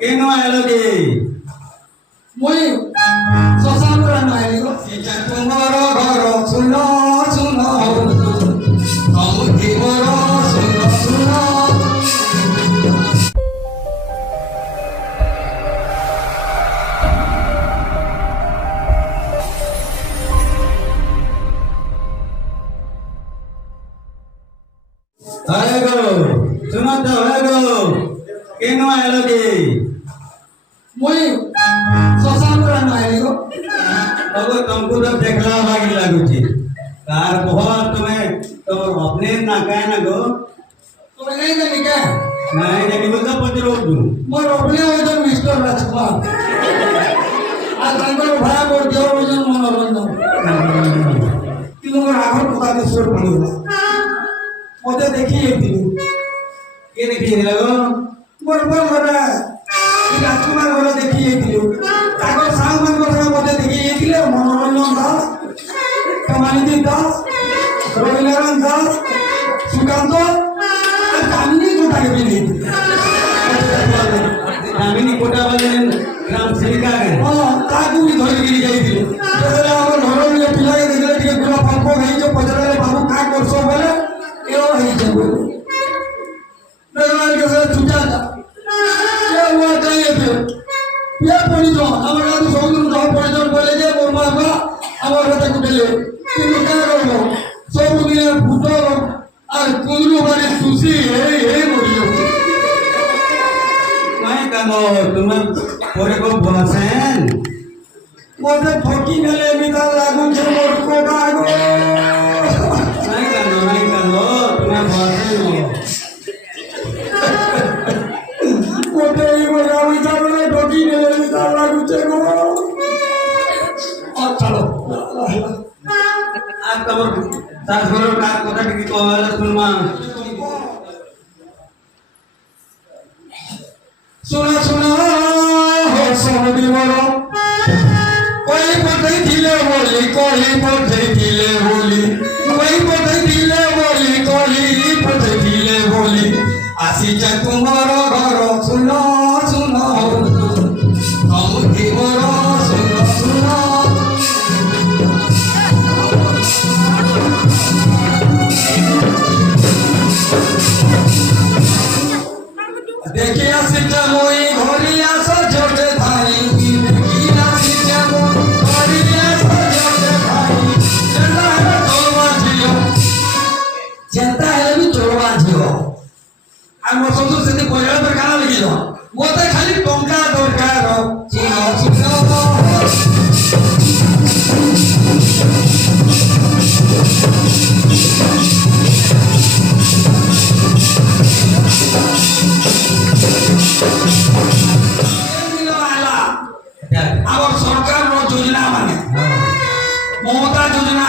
কেন আইলো গে মই শ্মশান রান্না আইলো এটা তোমার ঘর শুনো শুনো সমুদ্র শুনো শুনো হয়ে গো শুনো তো হয়ে গো কেন আইলো গে মই শ্মশান রান্না আইলো अब तुमको तो देखला भागी लागुची कार बहुत तुम्हें तो अपने ना कहे ना गो তুমি নাই জানি কে नहीं नहीं बोलता पचरो तू মোর অপনে ওজন মিস্টার রাজকুমার আর তাঙ্কর ভাড়া মোর দেহ ওজন মনোরঞ্জন কিন্তু মোর আগর কথা কে সুর পড়িলা মতে দেখি একদিন के देखी लगो মোর বল ঘরে রাজকুমার ঘরে দেখি একদিন তাঙ্কর সাংমান কথা মতে দেখি একদিন মনোরঞ্জন দাস কমানিদি দাস রবিনারায়ণ দাস সুকান্ত আর কামিনী কোটাকে বিনি दामिनी कोटा वाले ग्राम सेविका है ତାକୁ ବି ଧରିକିରି ଯାଇଥିଲେ ଯେତେବେଳେ ଆମ ଘର ନିଜ ପିଲାକେ ଦେଖିଲେ ଟିକେ ପୁରା ଫଙ୍କ ହେଇଛ ପଚାରିଲେ ବାବୁ କାଁ କରଛ ବୋଲେ ଏ ହେଇଛ ବୋଲେ ଚୁଟା ପିଆ ପଡ଼ିଛ ଆମର ଗାଁକୁ ସବୁଦିନ ଜହ ପଡ଼ିଛ ବୋଲେ ଯେ ମୋର ମା ବାପା ଆମର ତାକୁ ଦେଲେ କିନ୍ତୁ କାଁ କରିବ ସବୁଦିନ ଭୂତ আর কুঁদরু মানে সুশি এই মরিଯାଉଛି नहीं कहो तुम्हें पूरे को भोसन মতে ঠকি নেলে এমিতা লাগুছে মোর কোটা গো नहीं कहो तुम्हें भोसन মতে এই বলে আমি যাবলে ঠকি নেলে এমিতা লাগুছে গো আচ্ছা आज तब सास घरों का कोटा की कहला सुनमा শোনা শোনা সমুদ্র বড় কই পথে দিলে বলি কই পথে দিলে বলি কই পথে দিলে বলি কই পথে দিলে বলি আসিছে তোমার ঘর শুনো শুনো সমুদ্র বড় শুনো শুনো দেখি আসিছে মই ঘরি আস ঝোটে ধাই দেখি আসিছে মই ঘরি আস ঝোটে ধাই যেটা হেলে বি চোরবা ঝিও আর মো শ্বশুর সেটি পয়লা পর কানা লাগিল মতে খালি টঙ্কা দরকার শুনো শুনো আমার সরকার যোজনা মানে মমতা যোজনা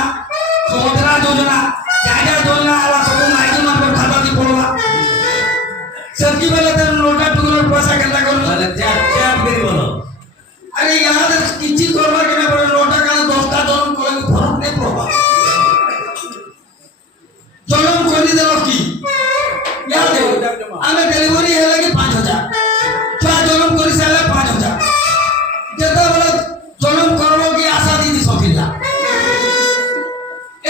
সুভদ্রা যোজনা জায়গা যোজনা আলা সব মাইকি মানবর খাতা দি পড়বা সেতকি বেলে তেন নোটা টুকুর পয়সা কেলা করল वाले चाप चाप करी बोलो আরে ইয়াদ কিছি করবা কেনা পড়ে নোটা কাল 10টা জনম করে ফরক নেই পড়বা জনম করে দেব কি ইয়াদ আমি ডেলিভারি হেলে কি 5000 ছয় জনম করি সালে 5000 যেতেবেলে জনম করবো কি আশা দিদি সকিলা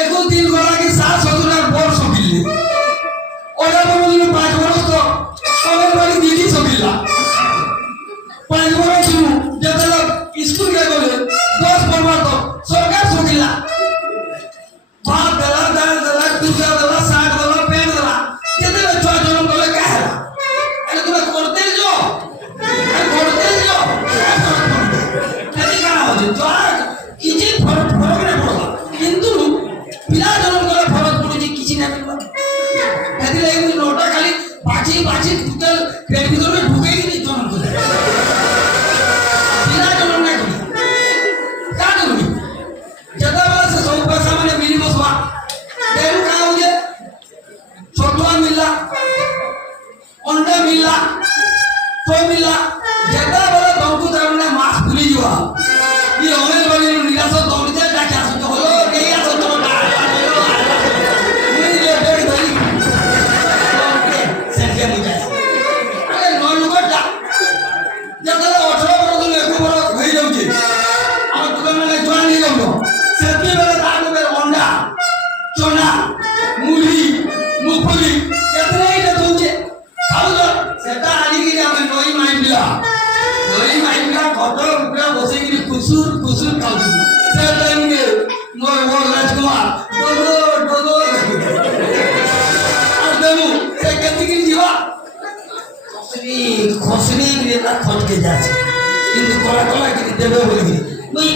এখন দিন গলা কি শাশ শ্বশুর আর বর সকিলি ওরা বলল 5 বছর তো ওদের বাড়ি দিদি সকিলা 5 বছর শুরু যেতেবেলে স্কুল কে গেলে 10 পড়বা তো সরকার সকিলা ভাত দেলা ডাল দেলা দুধ দেলা শাক দেলা পেন দেলা যেতেবেলে ছয় জনম করলে কে হেলা এটা তুমি করতে যাও করতে যাও କିଛି ଫରକ ନାଇଁ ପଡବା କିନ୍ତୁ ପିଲା ଜନ୍ମ କଲେ ଫରକ ପଡୁଛି କିଛି ନାଇଁ ପଡବା ସେଥିଲାଗି ମୁଁ ନୋଟା ଖାଲି ବାଛି ବାଛି ଟୋଟାଲ କ୍ରେଡ୍ ଭିତରେ ଢୁକେଇକି ଜନ୍ମ କଲେ ପିଲା ଜନ୍ମ ନାଇଁ କଲି କାଣ କଲି ଯେତେବେଳେ ସେ ସବୁ ପଇସା ମାନେ ମିଳି ବସବା ତେଣୁ କାଣ ହଉଛେ ଛତୁଆ ମିଳିଲା ଅଣ୍ଡା ମିଳିଲା ସବୁ ମିଳିଲା ଯେତେବେଳେ ତମକୁ ତାମାନେ ମାସ ଭୁଲିଯିବ ये हमें बड़ी निराश दौड़ जाए जाके आसो तो हो नहीं आसो तो ना ये डेढ़ धरी ओके सेट के मुझे अरे नॉन लोग ଚଣା ମୁଢି ମୁଫଲି କେତେ ଏଇଟା ଦଉଛେ ଖାଉଛ ସେଟା ଆଣିକିରି ଆମେ ନଈ ମାଇପିଲା ଖଟର ଉପରେ ବସେଇକିରି ଖୁସୁର ଖୁସୁର ଖାଉଛୁ ସେ ଟାଇମରେ ମୋର ରାଜକୁମାର ଡୋଲୋ ଆଉ ଦେବୁ ସେ କେତିକିରି ଯିବା ଖସନି ତା ଖଟକେ ଯାচ্ছে কিন্তু কলা কলা কিন্তু দেবে বলিকিরি মুই